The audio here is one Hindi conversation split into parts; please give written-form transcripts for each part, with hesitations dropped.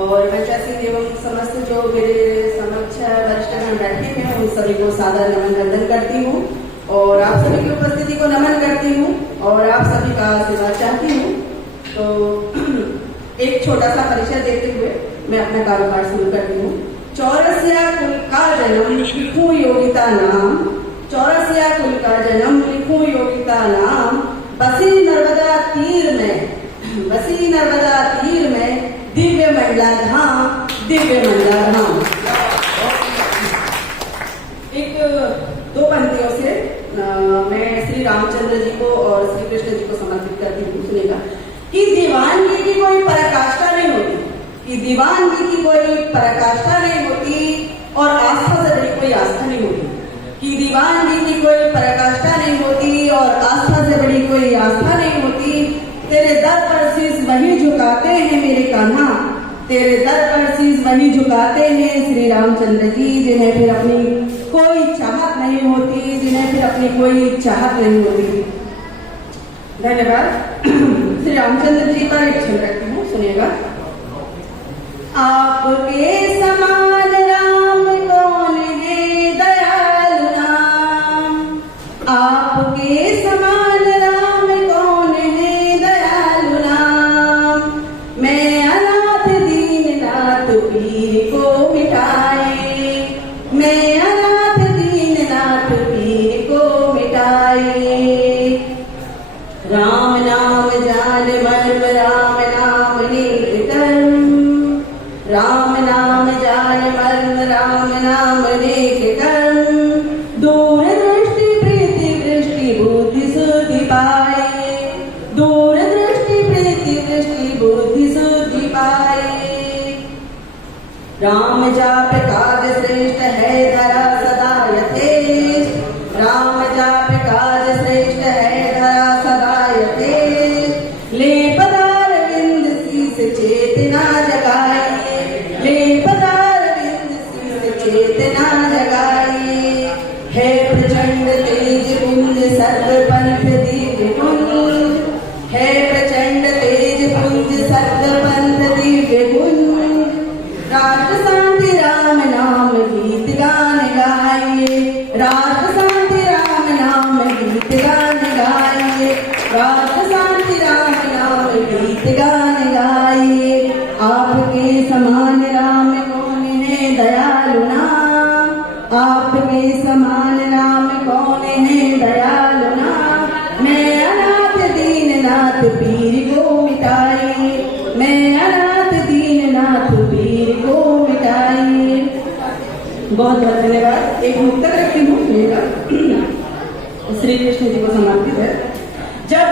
और वैचासिक एवं समस्त जो मेरे समक्ष वरिष्ठगण बैठे हैं उन सभी को सादर नमन वंदन करती हूँ और आप सभी की उपस्थिति को नमन करती हूँ और आप सभी का आशीर्वाद चाहती हूँ। तो एक छोटा सा परिचय देते हुए मैं अपना कारोबार शुरू करती हूँ। चौरसिया कुल का जन्म लिखूं योगिता नाम, चौरसिया कुल का जन्म लिखूं योगिता नाम, बसी नर्मदा तीर में, बसी नर्मदा तीर में दिव्य मंडला धाम, दिव्य मंडला धाम। एक दो पंक्तियों से मैं श्री रामचंद्र जी को और श्री कृष्ण जी को समर्पित करती हूँ। सुनेगा कि दीवानगी की कोई पराकाष्ठा नहीं होती, कि दीवानगी की कोई पराकाष्ठा नहीं होती और आस्था से बड़ी कोई आस्था नहीं होती, कि दीवानगी की कोई पराकाष्ठा नहीं होती और आस्था से बड़ी कोई आस्था नहीं होती। तेरे दर पर शीश वही झुकाते हैं मेरे कान्हा, तेरे दर पर शीश वही झुकाते हैं श्री रामचंद्र जी, जिन्हें फिर अपनी कोई चाहत नहीं होती, जिन्हें फिर अपनी कोई चाहत नहीं होती। धन्यवाद। श्री रामचंद्र जी पर एक छंद रखती हूँ, सुनिएगा। आपके समान राम कौन है दयालु नाम, आपके समान राम कौन है दयालु नाम, मैं अनाथ दीन नाथ पीर को मिटाए, मैं अनाथ दीन नाथ पीर को मिटाए। राम नाम जान मर्म राम नाम नेक कर्म, राम नाम जान मर्म राम नाम नेक कर्म, दूर दृष्टि प्रीति दृष्टि बुद्धि सुधि पाए, दूर दृष्टि प्रीति दृष्टि बुद्धि सुधि पाए। राम जाप काज श्रेष्ठ है धरा सदा यथेष्ट, राम जाप काज श्रेष्ठ है धरा सदा यथेष्ट। ले पदार विंद शीस चेतना जगाए, ले पदार विंद शीस चेतना जगाए। है प्रचंड तेज पुंज सर्व पंथ दिव्य कुंज, है प्रचंड तेज पुंज सर्व पंथ दिव्य कुंज। राष्ट्र शांति राम नाम गीत गान गाइए, राष्ट्र शांति राम नाम गीत गान गाइए, राष्ट्र शांति राम नाम गीत गान गाइए। आपके समान राम कौन है दयालु नाम, आपके समान राम कौन है दयालु नाम, मैं अनाथ दीन नाथ पीर को मिटाए, मैं अनाथ दीन नाथ पीर को मिटाए। बहुत बहुत धन्यवाद। एक मुक्तक रखती हूँ, श्री कृष्ण जी को समर्पित है। जब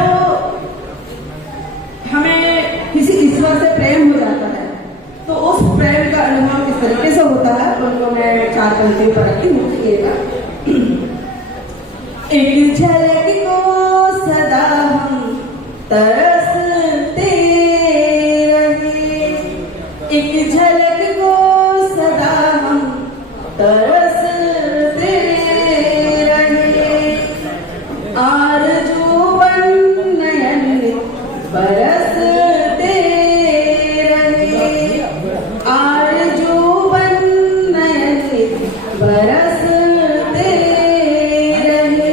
हमें किसी ईश्वर से प्रेम हो जाता है तो उस प्रेम का अनुभव किस तरीके से होता है, उनको मैं चार पंक्तियों पर रखती हूँ। एक झलक को सदा हम तरसते रहे, एक झलक को सदा हम तरसते रहे। आरज़ू बन नयन बरसते रहे, आरज़ू बन नयन बरसते रहे।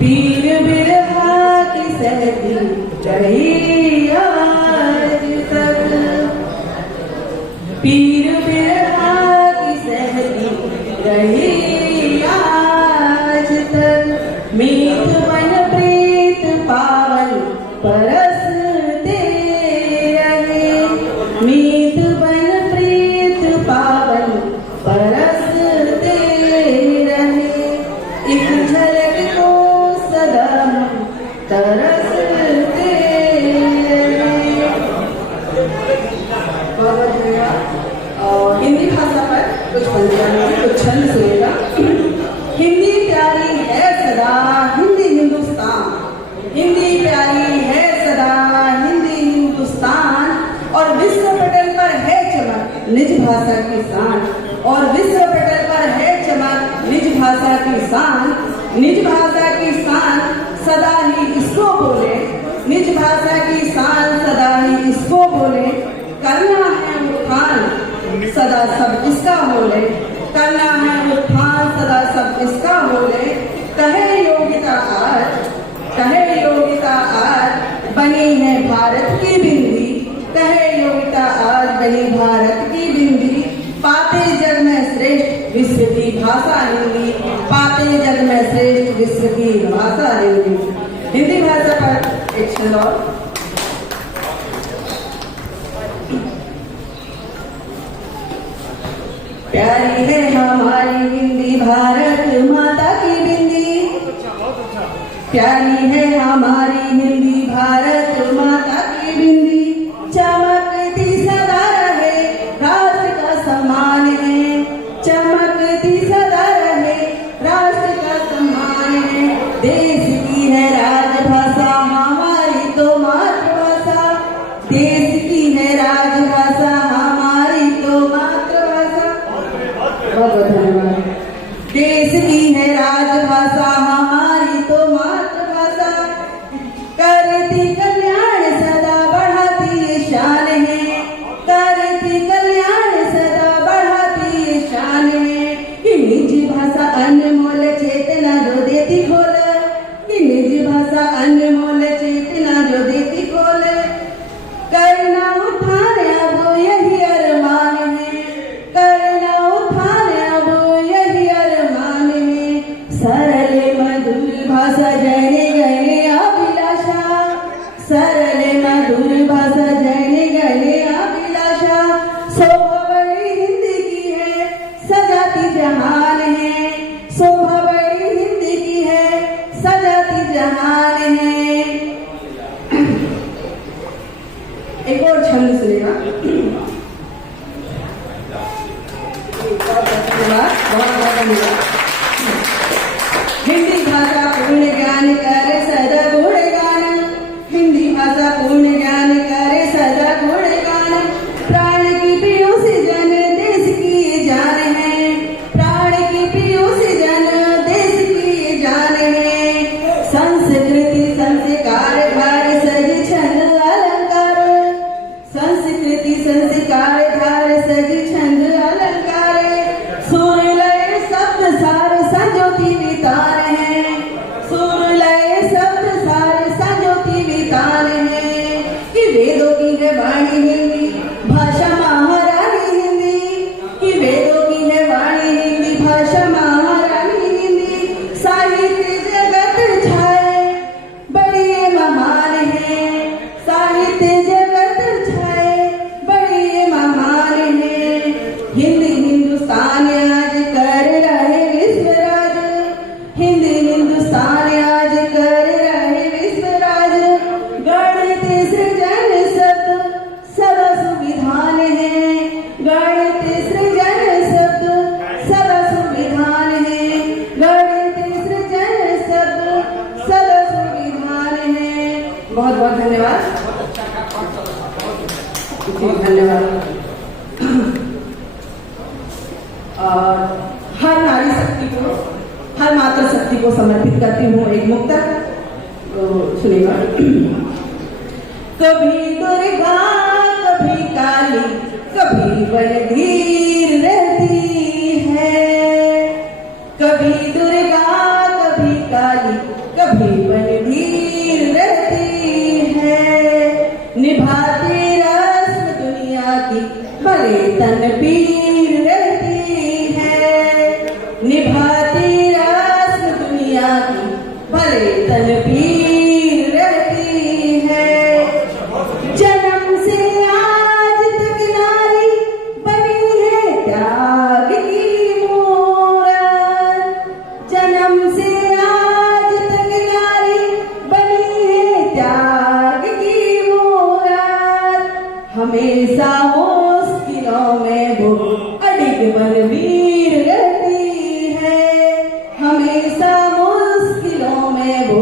पीर बिरहा की सहती रही आज तक, पीर बिरहा की सहती रही आज तक। मीत मन प्रीत पावन परसते रहे, मीत मन प्रीत पावन परसते रहे। एक झलक को सदा हम तरसते रहे। बहुत धन्यवाद। और हिंदी भाषा पर कुछ पंक्तियां, कुछ छंद सुनेगा। हिंदी प्यारी है सदा हिंदी हिंदुस्तान, हिंदी प्यारी है सदा हिंदी हिंदुस्तान, और विश्व पटल पर है चमक निज भाषा की शान, और विश्व पटल पर है चमक निज भाषा की शान। निज भाषा की शान सदा ही इसको बोले, निज भाषा की शान सदा ही इसको बोले। करना है सदा सब इसका बोले, करना है उत्थान सदा सब इसका बोले। कहे योगिता आज बनी है भारत की बिंदी, कहे योगिता आज बनी भारत की बिंदी। पाते जग में श्रेष्ठ विश्व की भाषा हिंदी, पाते जग में श्रेष्ठ विश्व की भाषा हिंदी। हिंदी भाषा पर एक शब्द और। प्यारी है हमारी हिंदी भारत माता की बिंदी, प्यारी है हमारी हिंदी भारत माता की बिंदी। चमकती सदा रहे राष्ट्र का सम्मान है, चमकती सदा रहे राष्ट्र का सम्मान है। देश की है राजभाषा हमारी तो मातृभाषा, देश की है राजभाषा हमारी तो मातृभाषा। बहुत बहुत धन्यवाद। देश की है राजभाषा हमारी तो मातृभाषा, करती कल्याण सदा बढ़ाती ये शान है, करती कल्याण सदा बढ़ाती ये शान है। कि निजी भाषा अनमोल चेतना जो देती खोल, कि निजी भाषा अनमोल चेतना जो देती खोल। करना उठान अब यही अरमान है, करना उठान अब यही अरमान है। सरल मधुर भाषा जने गने अभिलाषा, सरल मधुर भाषा जने गने अभिलाषा। शोभा बड़ी हिंदी की है सजाती जहान है, शोभा बड़ी हिंदी की है सजाती जहान है। एक और छंद सुनेगा। बहुत बहुत धन्यवाद। हिंदी भाषा पूर्ण ज्ञान करे सदा गुणगान, हिंदी भाषा पूर्ण ज्ञान करे सदा गुणगान। प्राण की प्रियो से जन देश की जान है, प्राण की प्रियो से जन देश की जान है। संस्कृति संस्कार धार सज छंद अलंकार, संस्कृति संस्कार धार सज छंद अलंकार। सुर लय शब्द सार संजोती वितान है, सुर लय शब्द सार संजोती वितान है। कि वेदों की है वाणी हिंदी भाषा महारानी हिंदी, कि वेदों की है वाणी हिंदी भाषा महारानी हिंदी। साहित्य जगत छाए बड़ी ये महान है, साहित्य जगत छाए बड़ी ये महान है। हिंदी हिंदुस्तान आज कर रहे विश्वराज, हिंदी हिंदुस्तान आज कर रहे विश्वराज। गणित सृजन शब्द सदा सुविधान है, गणित सृजन शब्द सदा सुविधान है, गणित सृजन शब्द सदा सुविधान है। बहुत बहुत धन्यवाद। धन्यवाद। और हर नारी शक्ति को, हर मातृ शक्ति को समर्पित करती हूँ एक मुक्तक, तो सुनेगा। कभी दुर्गा कभी काली कभी बलधीर रहती है, कभी दुर्गा कभी काली कभी बलधीर रहती है। निभाती रस्म दुनिया की भले तन पीर रहती है, निभाती रस्म दुनिया की भले तन पीर रहती है। जन्म से आज तक नारी बनी है त्याग की मूरत, जन्म से आज तक नारी बनी है त्याग की मूरत। हमेशा मुश्किलों में वो अडिग बलवीर रहती है, हमेशा मुश्किलों में वो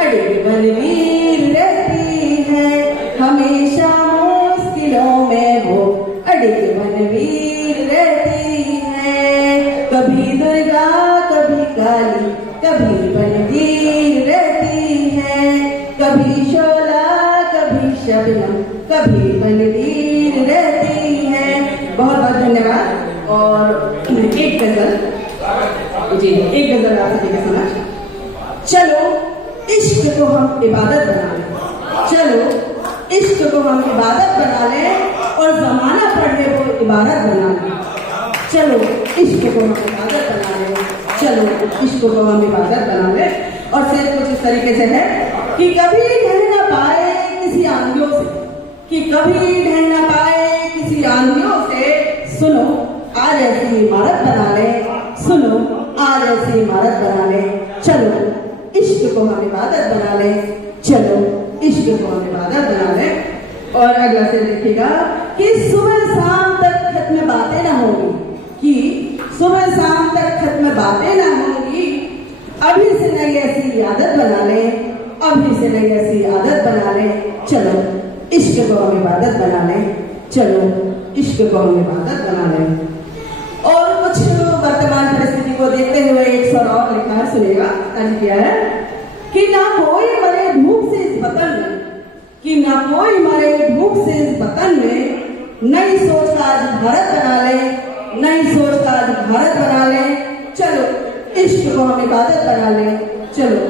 अडिग बलवीर रहती है, हमेशा मुश्किलों में वो अडिग बलवीर रहती है। कभी दुर्गा कभी काली कभी बलवीर रहती है, कभी शोला कभी शबनम कभी बलवीर रहती है। बहुत बहुत धन्यवाद। एक गजल जी, एक गजल आप सभी का समझ। चलो इश्क को हम इबादत बना लें, चलो इश्क को हम इबादत बना लें और जमाना पढ़े वो इबादत बना लें। चलो इश्क को हम इबादत बना लें, चलो इश्क को हम इबादत बना लें। और सिर्फ कुछ इस तरीके से है कि कभी ढह ना पाए किसी आंधियों से, कि कभी ढह ना पाए किसी आंधियों से, सुनो आज ऐसी इमारत बना ले, सुनो आज ऐसी इमारत बना ले। चलो इश्क को हम इबादत बना ले, चलो इश्क को हम इबादत बना ले। और अगला से देखिएगा कि सुबह शाम तक खत्म बातें ना होंगी, कि सुबह शाम तक खत्म बातें ना होंगी। अभी से नई ऐसी आदत बना ले, अभी से नई ऐसी आदत बना ले। चलो इश्क को हम इबादत बना ले, चलो इश्क को हम इबादत बना ले। और कुछ वर्तमान परिस्थिति को देखते हुए एक स्वर और लिखा है, सुनेगा। किया है कि ना कोई मरे भूख से इस वतन में, कि ना कोई मरे भूख से इस वतन में। नई सोच का आज भारत बना ले, नई सोच का आज भारत बना ले। चलो इश्क को हम इबादत बना ले, चलो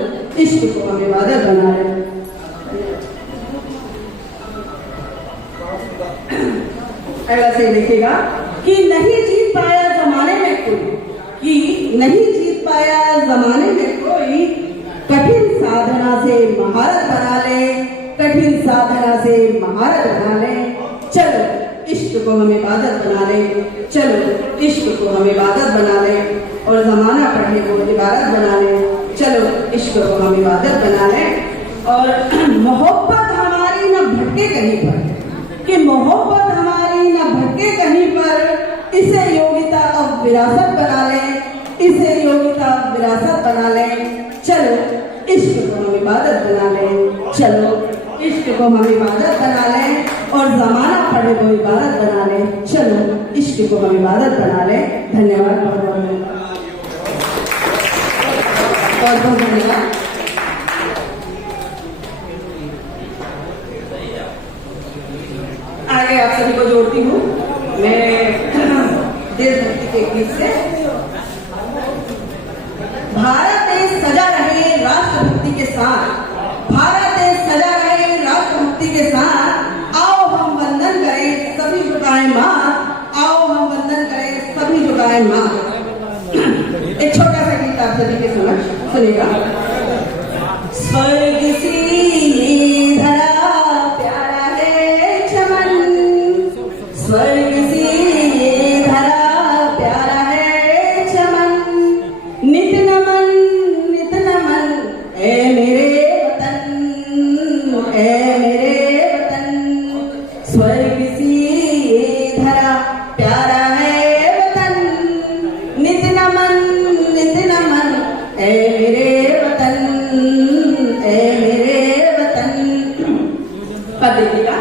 इश्क को हम इबादत बना ले। अगला से देखिएगा कि नहीं जीत पाया जमाने में कोई, कि नहीं जीत पाया जमाने में कोई। कठिन साधना से महारत बना ले, कठिन साधना से महारत बना ले। चलो इश्क को हम इबादत बना ले, चलो इश्क को हम इबादत बना ले। और जमाना पढ़ने को इबादत बना ले, चलो इश्क को हम इबादत बना ले। और मोहब्बत हमारी न भटके कहीं पर, कि मोहब्बत हमारी न भटके कहीं पर। इसे योगिता अब विरासत बना ले, इसे योगिता अब विरासत बना ले। चलो इश्क को हम इबादत बना ले, चलो इश्क को हम इबादत बना ले। और जमाना पढ़े वो इबादत बना ले, चलो इश्क को हम इबादत बना ले। धन्यवाद, बहुत बहुत धन्यवाद, बहुत बहुत धन्यवाद। आगे आप सभी को जोड़ती हूँ मैं देशभक्ति के गीत से। भारत देश सजा रहे राष्ट्रभक्ति के साथ, भारत देश सजा रहे राष्ट्रभक्ति के साथ। आओ हम वंदन करें सभी झुकाए माँ, आओ हम वंदन करें सभी झुकाए माँ। एक छोटा सा गीत आप सभी के समझ सुनेगा। स्वर्ग सी धरा प्यारा है चमन, स्वर्ग सी धरा प्यारा है चमन। नित नमन ए मेरे वतन, ए मेरे वतन। स्वर्ग सी धरा प्यारा है वतन। नित नमन ए मेरे वतन, ए मेरे वतन। पद देखिएगा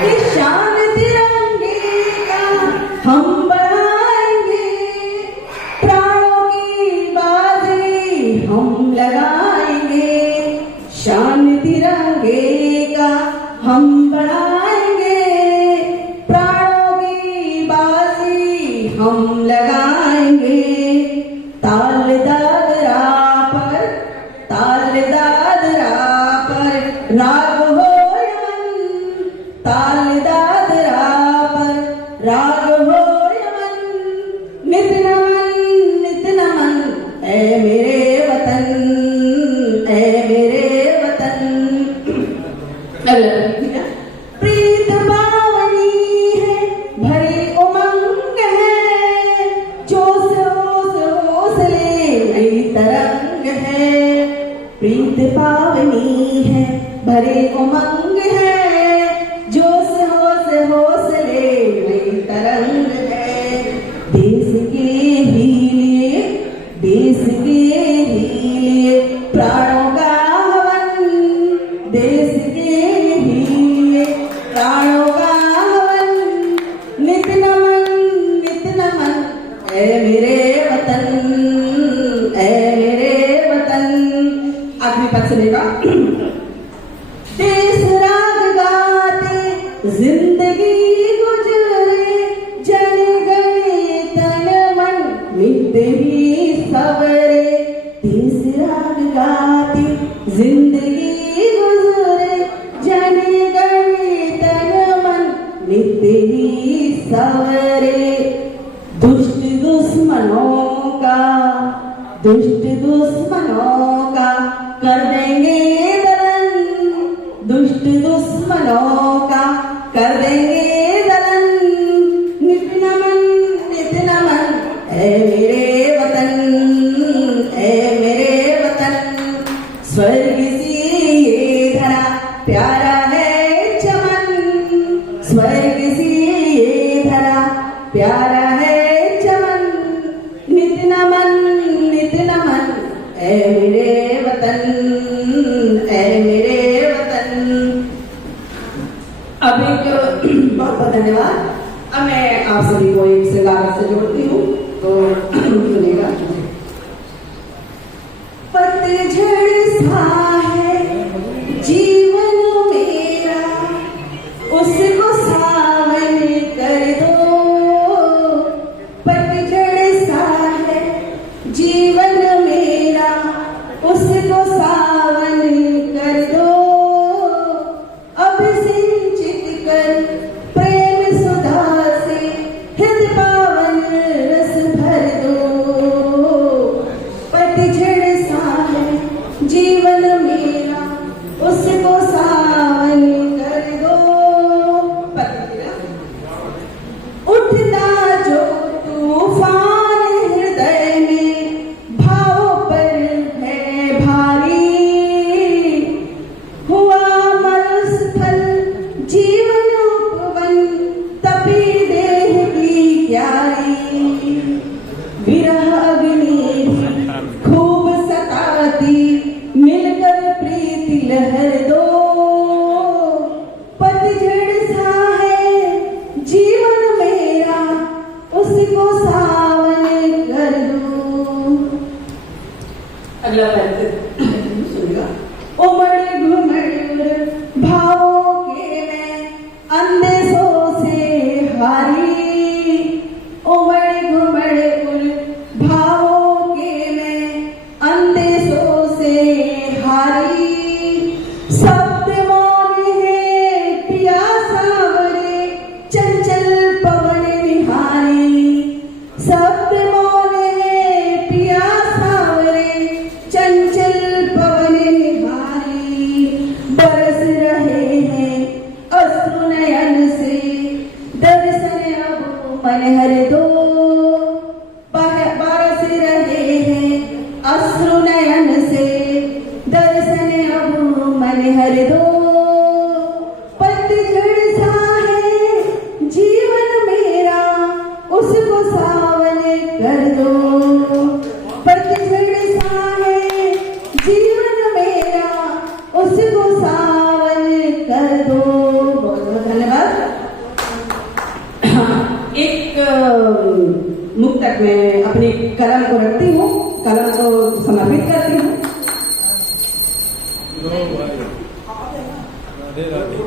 कि शान तिरंगे का हम बढ़ाएंगे, प्राणों की बाजी हम लगाएंगे। शान तिरंगे का हम बढ़ाएंगे, प्राणों की बाजी हम लगाएंगे। ताल दादरा पर, ताल दादरा पर राग हो यमन, ताल दादरा पर राग हो यमन। नित नमन ए मेरे वतन, ए मेरे वतन। प्रीत पावनी है भरी उमंग है, जोश होश हौसले नई तरंग है। प्रीत पावनी है भरी उमंग है, जोश होश हौसले नई तरंग है। देश के लिए, देश के लिए प्राणों का हवन, देश के लिए प्राणों का हवन। नित नमन ए मेरे वतन, ए मेरे वतन। आखिरी पद सुनेगा। देश राग गाते जिंदगी गुजरे, जन गए तन मन मिल सवरे दुष्ट दुश्मनों का कर देंगे दलन, दुष्ट दुश्मनों का कर देंगे दलन। नित नमन ऐ मेरे वतन, ऐ मेरे वतन। स्वर्ग सी ये धरा प्यारा है चमन, स्वर्ग सी ये धरा प्यारा है चमन। नित नमन ऐ मेरे वतन, ऐ मेरे वतन। अब एक बहुत बहुत धन्यवाद। अब मैं आप सभी को एक श्रृंगार से जोड़ती हूँ, तो सुनिएगा। पतझड़ सा है जीवन मेरा, उसको सावन कर दो। पतझड़ सा है जीवन मेरा, उसको सावन कर दो। अब सिंचित कर प्रेम सुधा से हृदय पावन रस भर दो। पतझड़ सा है जीवन मेरा, उसको सावन कर दो। उठता जो तूफान हृदय में, भाव पर है भारी। हुआ मरुस्थल जीवन उपवन, तपी देह की क्यारी। विरह अग्नि खूब सताती, मिलकर प्रीति लहर दो। पतझड़ सा है जीवन मेरा, उसको सावन कर दो। अगला पंक्ति सुनिएगा। उमड़ घुमड़ भावों के मैं अंदेशों से हारी। उमड़ घुमड़ भावों के मैं अंदेशों से हारी। शब्द मौन है पिया सावरे, चंचल पवन निहारी। शब्द मौन है पिया सावरे, चंचल पवन निहारी। बरस रहे हैं अश्रु नयन से, दर्शन अब मन हर दो। बरस रहे हैं अश्रु नयन से, दर्शन अब मन हर दो। पतझड़ सा है जीवन मेरा, उसको सावन कर दो। पतझड़ सा है जीवन मेरा, उसको सावन कर दो। बहुत बहुत धन्यवाद। एक मुक्तक में अपनी कलम को रखती हूँ, कलम को समर्पित करती हूँ। राधे राधे।